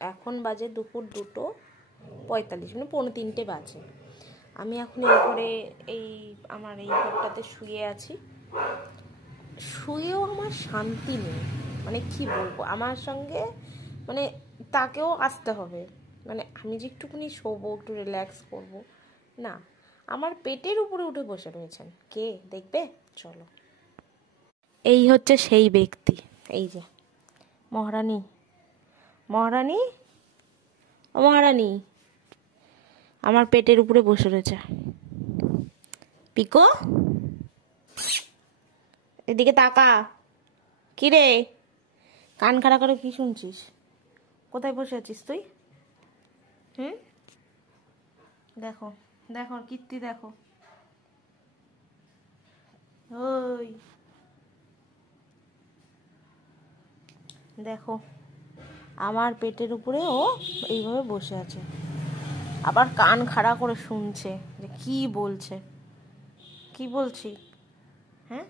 এখন বাজে দুপুর 2:45, মানে 2:45 বাজে। আমি এখন এই ঘরে আমার এই ঘরটাতে শুয়ে আছি। শুয়েও আমার শান্তি নেই, মানে কি বলবো, আমার সঙ্গে মানে তাকেও আসতে হবে, মানে আমি যে একটুখানি শোবো, একটু রিল্যাক্স করব না, আমার পেটের উপরে উঠে বসে রয়েছেন। কে দেখবে? চলো, এই হচ্ছে সেই ব্যক্তি, এই যে মহারানী। মহারানী, মহারানী আমার পেটের উপরে বসে রয়েছে। পিকো, এদিকে তাকা। কি রে, কান খাড়া করে কি শুনছিস? কোথায় বসে আছিস তুই? দেখো দেখো কীর্তি, দেখো ওই দেখো আমার পেটের উপরে ও এইভাবে বসে আছে, আবার কান খাড়া করে শুনছে যে কি বলছে। কি বলছি? হ্যাঁ,